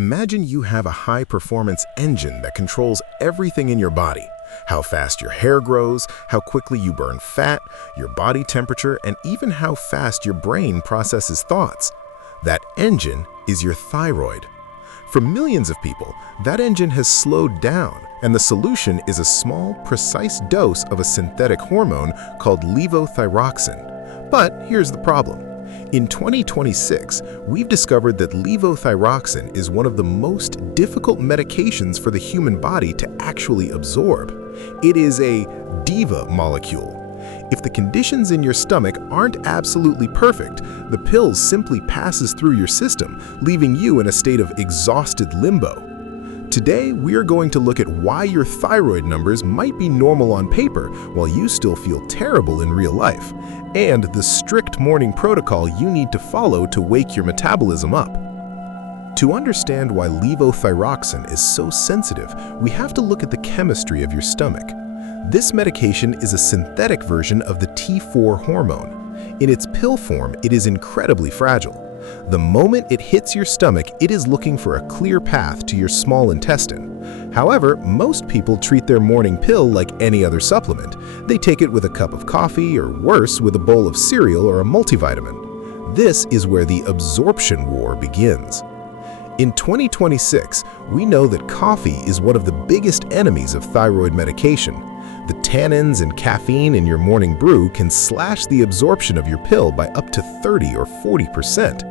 Imagine you have a high-performance engine that controls everything in your body. How fast your hair grows, how quickly you burn fat, your body temperature, and even how fast your brain processes thoughts. That engine is your thyroid. For millions of people, that engine has slowed down, and the solution is a small, precise dose of a synthetic hormone called levothyroxine. But here's the problem. In 2026, we've discovered that levothyroxine is one of the most difficult medications for the human body to actually absorb. It is a diva molecule. If the conditions in your stomach aren't absolutely perfect, the pill simply passes through your system, leaving you in a state of exhausted limbo. Today, we're going to look at why your thyroid numbers might be normal on paper while you still feel terrible in real life, and the strict morning protocol you need to follow to wake your metabolism up. To understand why levothyroxine is so sensitive, we have to look at the chemistry of your stomach. This medication is a synthetic version of the T4 hormone. In its pill form, it is incredibly fragile. The moment it hits your stomach, it is looking for a clear path to your small intestine. However, most people treat their morning pill like any other supplement. They take it with a cup of coffee, or worse, with a bowl of cereal or a multivitamin. This is where the absorption war begins. In 2026, we know that coffee is one of the biggest enemies of thyroid medication. The tannins and caffeine in your morning brew can slash the absorption of your pill by up to 30 or 40%.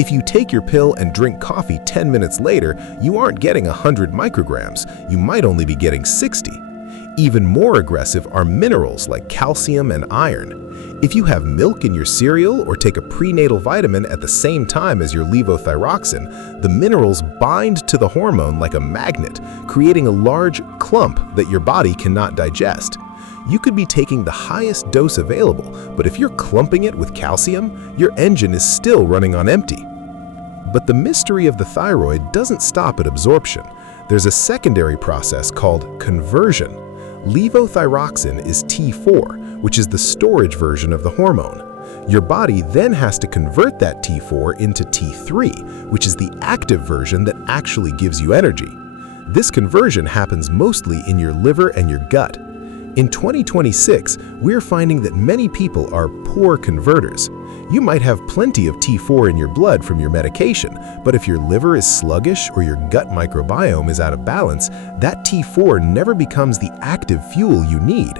If you take your pill and drink coffee 10 minutes later, you aren't getting 100 micrograms, you might only be getting 60. Even more aggressive are minerals like calcium and iron. If you have milk in your cereal or take a prenatal vitamin at the same time as your levothyroxine, the minerals bind to the hormone like a magnet, creating a large clump that your body cannot digest. You could be taking the highest dose available, but if you're clumping it with calcium, your engine is still running on empty. But the mystery of the thyroid doesn't stop at absorption. There's a secondary process called conversion. Levothyroxine is T4, which is the storage version of the hormone. Your body then has to convert that T4 into T3, which is the active version that actually gives you energy. This conversion happens mostly in your liver and your gut. In 2026, we're finding that many people are poor converters. You might have plenty of T4 in your blood from your medication, but if your liver is sluggish or your gut microbiome is out of balance, that T4 never becomes the active fuel you need.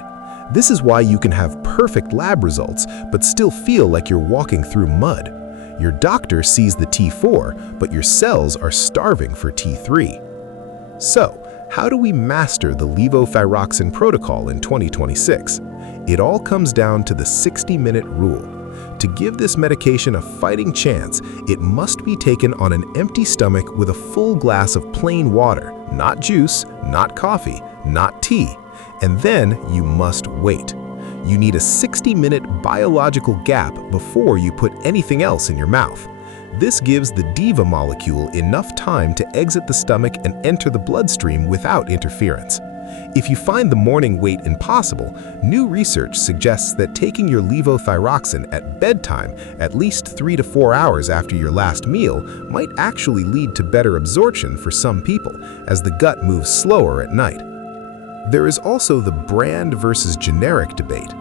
This is why you can have perfect lab results, but still feel like you're walking through mud. Your doctor sees the T4, but your cells are starving for T3. So, how do we master the levothyroxine protocol in 2026? It all comes down to the 60-minute rule. To give this medication a fighting chance, it must be taken on an empty stomach with a full glass of plain water, not juice, not coffee, not tea. And then you must wait. You need a 60-minute biological gap before you put anything else in your mouth. This gives the diva molecule enough time to exit the stomach and enter the bloodstream without interference. If you find the morning wait impossible, new research suggests that taking your levothyroxine at bedtime, at least 3 to 4 hours after your last meal, might actually lead to better absorption for some people, as the gut moves slower at night. There is also the brand versus generic debate.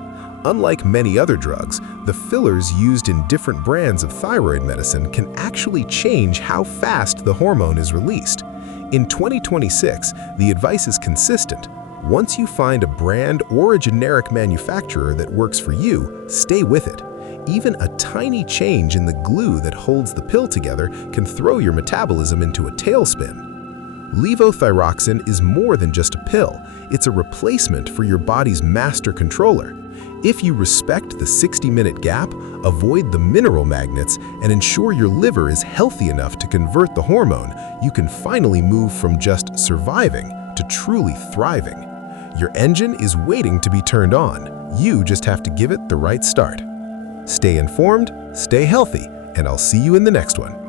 Unlike many other drugs, the fillers used in different brands of thyroid medicine can actually change how fast the hormone is released. In 2026, the advice is consistent. Once you find a brand or a generic manufacturer that works for you, stay with it. Even a tiny change in the glue that holds the pill together can throw your metabolism into a tailspin. Levothyroxine is more than just a pill. It's a replacement for your body's master controller. If you respect the 60-minute gap, avoid the mineral magnets, and ensure your liver is healthy enough to convert the hormone, you can finally move from just surviving to truly thriving. Your engine is waiting to be turned on. You just have to give it the right start. Stay informed, stay healthy, and I'll see you in the next one.